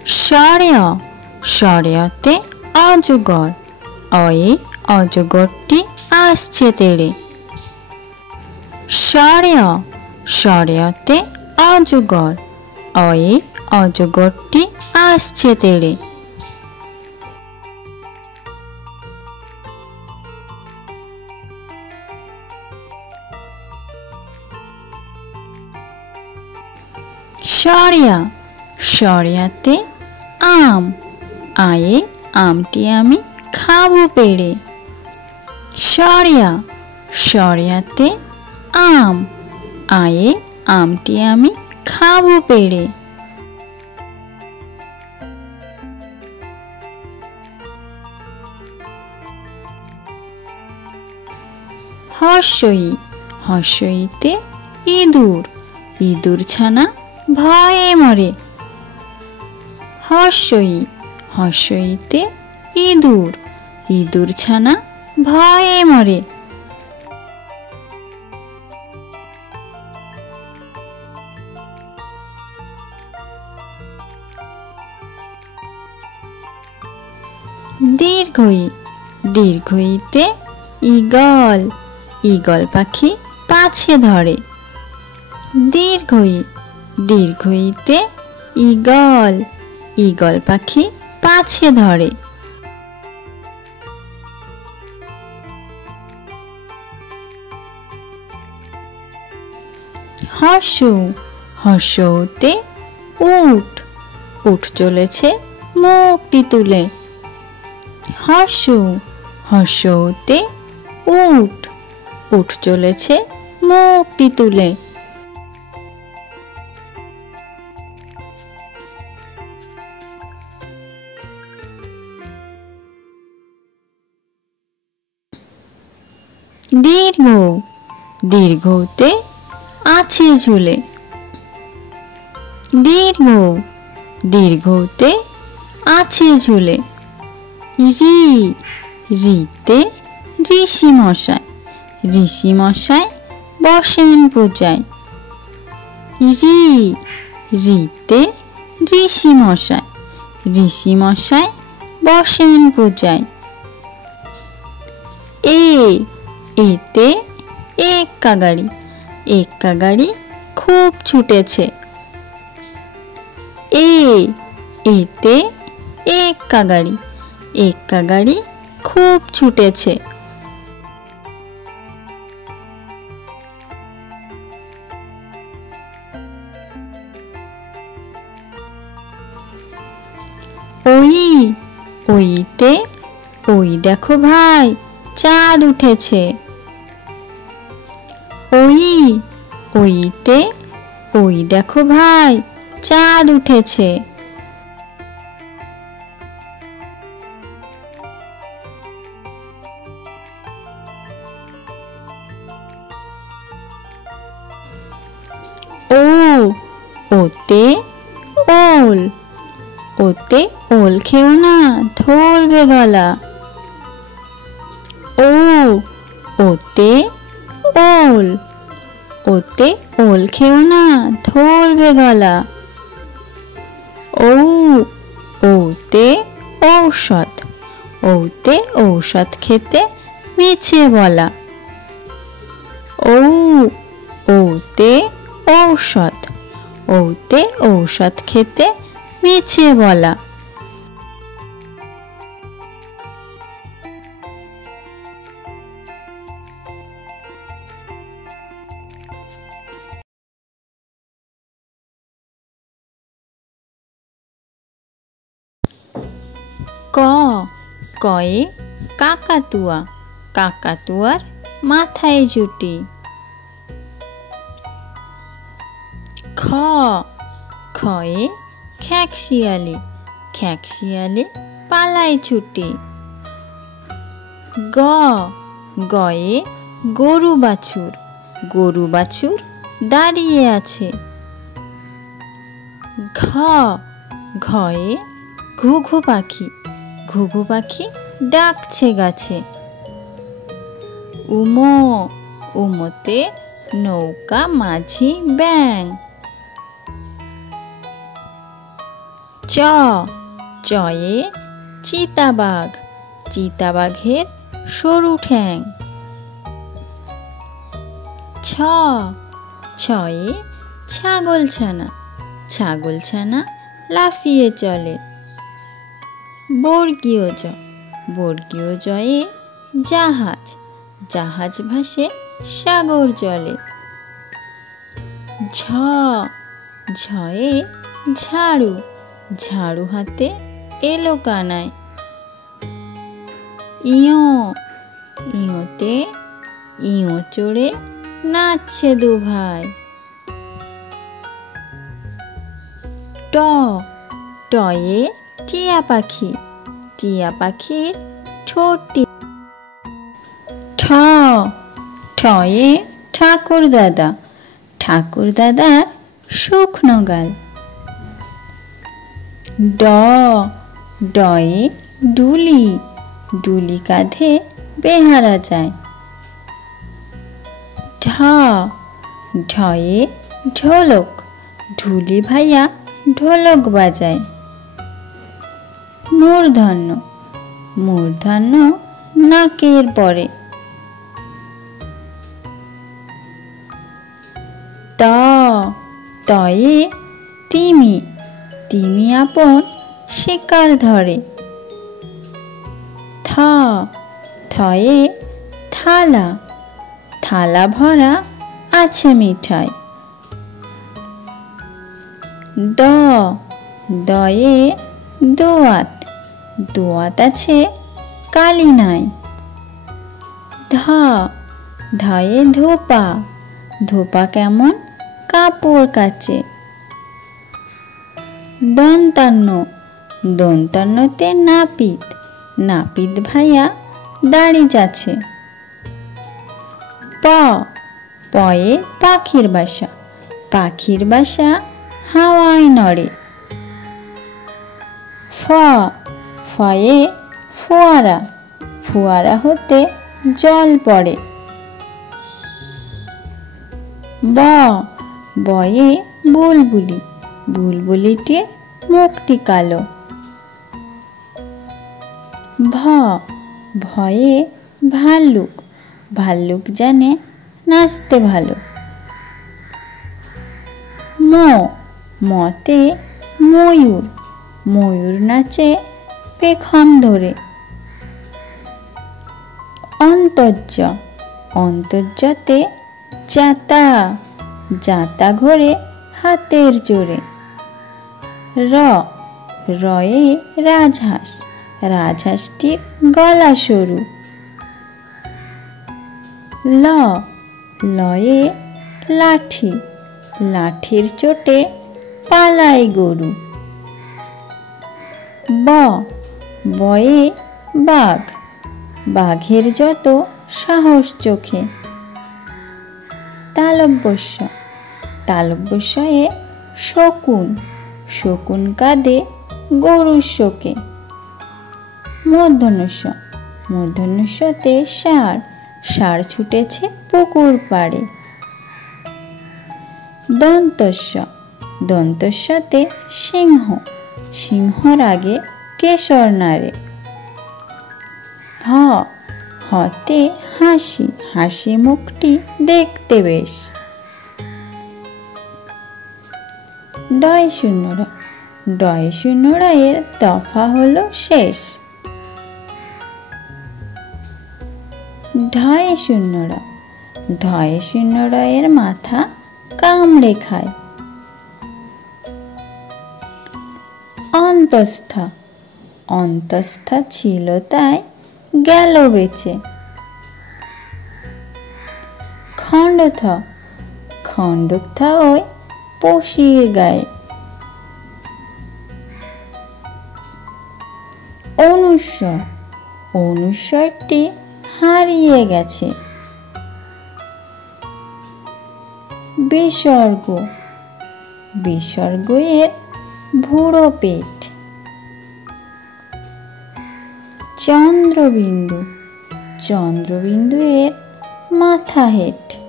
সরেয় সরেয়তে অজগর, অয়ে অজগরটি আসছে তেড়ে। সরেয় সরেয়তে অজগর, অয়ে অজগরটি আসছে তেড়ে। সরেয়া সরেয়াতে আম, আয়ে আমটি আমি খাবো পেড়ে। সরেয়া সরেয়াতে আম, আয়ে আমটি আমি খাবো পেড়ে। হর্ষই হর্ষইতে ইঁদুর, ইঁদুর ছানা ভয়ে মরে। হর্ষই হর্ষইতে ইঁদুর, ইঁদুর ছানা ভয়ে মরে। দীর্ঘই দীর্ঘইতে ঈগল, ঈগল পাখি পাছে ধরে। দীর্ঘই দীর্ঘইতে ঈগল, ঈগল পাখি পাছে ধরে। হর্ষউ হর্ষউতে উট, উট চলেছে মুখটি তুলে। হর্ষউ হর্ষউতে উট, উট চলেছে মুখটি তুলে। দীর্ঘ দীর্ঘতে আছে ঝুলে। দীর্ঘ দীর্ঘতে আছে ঝুলে। রি রিতে ঋষি মশাই, ঋষি মশাই বসেন পূজায়। রি রিতে ঋষি মশাই, ঋষি মশাই বসেন পূজায়। এতে এক্কা গাড়ি, এক্কা গাড়ি খুব ছুটেছে। এতে এক্কা গাড়ি, এক্কা গাড়ি খুব ছুটেছে। ওই ওইতে ওই দেখো ভাই চাঁদ উঠেছে। ওই ওইতে ওই দেখো ভাই চাঁদ উঠেছে। ও ওতে ওল, ওতে ওল খেও না ধরবে গলা। ও ওতে ওল, ওতে ওল খেও না ধরবে গলা। ও ওতে ঔষধ, ওতে ঔষধ খেতে মিছে বলা। ও ওতে ঔষধ, ওতে ঔষধ খেতে মিছে বলা। ক কয়ে কাকাতুয়া, কাকাতুয়ার মাথায় জুটি। খ খয়ে খ্যাকশিয়ালি, খ্যাকশিয়ালি পালায় ছুটি। গ গয়ে গরু বাছুর, গরু বাছুর দাঁড়িয়ে আছে। ঘ ঘয়ে ঘুঘু পাখি, ঘুঘু পাখি ডাকছে গাছে। উমো উমোতে নৌকা মাঝি ব্যাং। ছ চ চয়ে চিতাবাঘ, চিতাবাঘের সরু ঠ্যাং। ছ ছয়ে ছাগলছানা, ছাগলছানা লাফিয়ে চলে। বর্গীয় জ, বর্গীয় জয়ে জাহাজ, জাহাজ ভাসে সাগর জলে। ঝ ঝয়ে ঝাড়ু, ঝাড়ু হাতে এলো কানায়। ইয় ইয়তে ইয় চড়ে নাচছে দু ভাই। ট টয়ে টিয়া পাখি, টিয়া পাখির ঠোঁটটি। ঠ ঠয়ে ঠাকুর দাদা, ঠাকুর দাদার শুকনো গাল। ড ডয়ে ডুলি, ডুলি কাঁধে বেহারা যায়। ঢ ঢয়ে ঢোলক, ঢুলি ভাইয়া ঢোলক বাজায়। মূর্ধন্য, মূর্ধন্য নাকের পরে। ত তয়ে তিমি, তিমি আপন শিকার ধরে। থ থয়ে থালা, থালা ভরা আছে মিঠাই। দ দয়ে দোয়াত, দোয়াত আছে কালি নাই। ধ ধয়ে ধোপা, ধোপা কেমন কাপড় কাচে। দন্তান্ন, দন্তান্নতে নাপিত, নাপিত ভাইয়া দাড়ি যাচ্ছে। প পয়ে পাখির বাসা, পাখির বাসা হাওয়ায় নড়ে। ফ ফয়ে ফোয়ারা, ফোয়ারা হতে জল পড়ে। ব বয়ে বুলবুলি, বুলবুলিটির মুখটি কালো। ভ ভয়ে ভাল্লুক, ভাল্লুক জানে নাচতে ভালো। ম মতে ময়ূর, ময়ূর নাচে পেখম ধরে। অন্তর্য, অন্তর্যতে জাতা, জাতা ঘোরে হাতের জোরে। র রয়ে রাজহাঁস, রাজহাঁসটির গলা সরু। ল লয়ে লাঠি, লাঠির চোটে পালায় গরু। ব বয়ে বাঘ, বাঘের যত সাহস চোখে। তালব্যস্য, তালব্যস্যয়ে শকুন, শকুন কাঁদে গরুর শোকে। মূর্ধন্যস্য, মূর্ধন্যস্যতে ষাঁড়, ষাঁড় ছুটেছে পুকুর পাড়ে। দন্তস্য, দন্তস্যতে সিংহ, সিংহর আগে কেশর নাড়ে। হ হতে হাসি, হাসি মুখটি দেখতে বেশ। ডয় শূন্য র, ডয় শূন্য র এর দফা হলো শেষ। ঢয়ে শূন্য র, ঢয়ে শূন্য র এর মাথা কামড়ে খায়। অন্তস্থা, অন্তস্থা ছিল তাই গেল বেঁচে। খণ্ডথ, খণ্ডথা ওই পশির গায়ে। অনুস্বর, অনুস্বরটি হারিয়ে গেছে। বিসর্গ, বিসর্গ এর ভুড়ো পেট। চন্দ্রবিন্দু, চন্দ্রবিন্দু এর মাথা হেট।